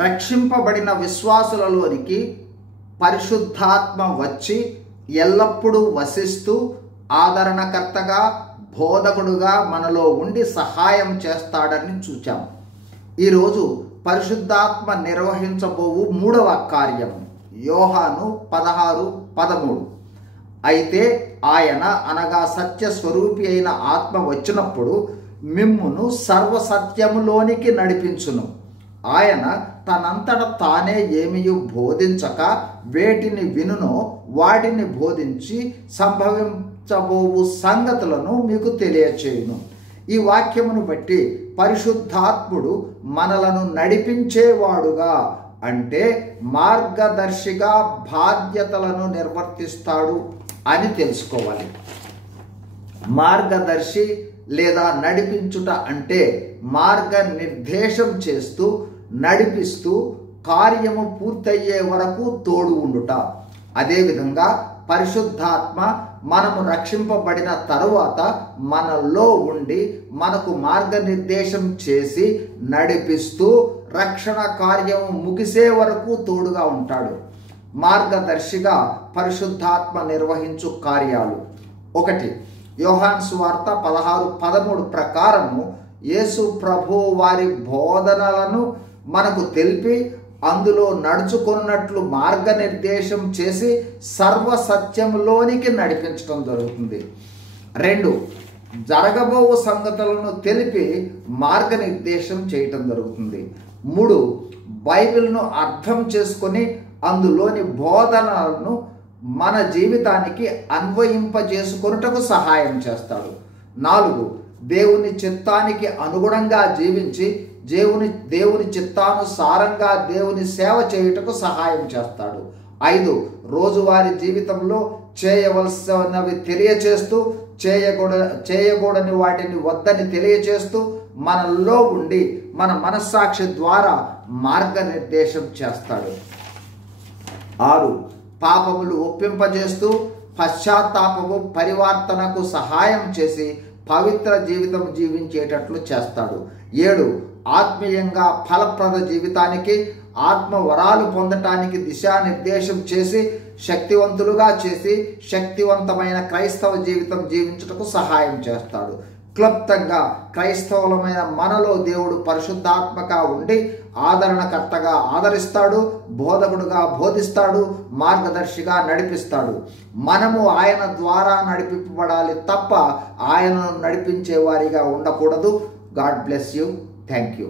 రక్షింపబడిన విశ్వాసులలోనికి పరిశుద్ధాత్మ వచ్చి ఎల్లప్పుడూ వసిస్తూ ఆదరణకర్తగా, బోధకుడుగా మనలో ఉండి సహాయం చేస్తాడని చూచాం. ఈరోజు పరిశుద్ధాత్మ నిర్వహించబోవు 3వ కార్యం యోహాను 16:13. అయితే ఆయన అనగా సత్య స్వరూపి అయిన ఆత్మ వచ్చినప్పుడు మిమ్మును సర్వసత్యములోనికి నడిపించును. ఆయన తనంతట తానే ఏమియు బోధించక వేటిని వినునో వాటిని బోధించి సంభవించబోవు సంగతులను మీకు తెలియచేయును. ఈ వాక్యమును బట్టి పరిశుద్ధాత్ముడు మనలను నడిపించేవాడుగా అంటే మార్గదర్శిగా బాధ్యతలను నిర్వర్తిస్తాడు అని తెలుసుకోవాలి. మార్గదర్శి లేదా నడిపించుట అంటే మార్గనిర్దేశం చేస్తూ నడిపిస్తూ కార్యము పూర్తయ్యే వరకు తోడు ఉండుట. అదేవిధంగా పరిశుద్ధాత్మ మనము రక్షింపబడిన తరువాత మనలో ఉండి మనకు మార్గనిర్దేశం చేసి నడిపిస్తూ రక్షణ కార్యము ముగిసే వరకు తోడుగా ఉంటాడు. మార్గదర్శిగా పరిశుద్ధాత్మ నిర్వహించు కార్యాలు: 1. యోహాను సువార్త 16:13 ప్రకారము యేసు ప్రభు వారి బోధనలను మనకు తెలిపి అందులో నడుచుకున్నట్లు మార్గనిర్దేశం చేసి సర్వసత్యంలోనికి నడిపించడం జరుగుతుంది. 2. జరగబోవు సంగతులను తెలిపి మార్గనిర్దేశం చేయటం జరుగుతుంది. 3. బైబిల్ను అర్థం చేసుకొని అందులోని బోధనలను మన జీవితానికి అన్వయింపజేసుకొనుటకు సహాయం చేస్తాడు. 4. దేవుని చిత్తానికి అనుగుణంగా జీవించి దేవుని చిత్తానుసారంగా దేవుని సేవ చేయుటకు సహాయం చేస్తాడు. 5. రోజువారీ జీవితంలో చేయవలసినవి తెలియచేస్తూ చేయకూడని వాటిని వద్దని తెలియచేస్తూ మనలో ఉండి మన మనస్సాక్షి ద్వారా మార్గనిర్దేశం చేస్తాడు. 6. పాపములు ఒప్పింపజేస్తూ పశ్చాత్తాపము పరివర్తనకు సహాయం చేసి పవిత్ర జీవితం జీవించేటట్లు చేస్తాడు. 7. ఆత్మీయంగా ఫలప్రద జీవితానికి ఆత్మ వరాలు పొందటానికి దిశానిర్దేశం చేసి శక్తివంతులుగా చేసి శక్తివంతమైన క్రైస్తవ జీవితం జీవించుటకు సహాయం చేస్తాడు. క్లుప్తంగా క్రైస్తవులమైన మనలో దేవుడు పరిశుద్ధాత్మగా ఉండి ఆదరణకర్తగా ఆదరిస్తాడు, బోధకుడుగా బోధిస్తాడు, మార్గదర్శిగా నడిపిస్తాడు. మనము ఆయన ద్వారా నడిపింపబడాలి తప్ప ఆయనను నడిపించే వారిగా ఉండకూడదు. God bless you. Thank you.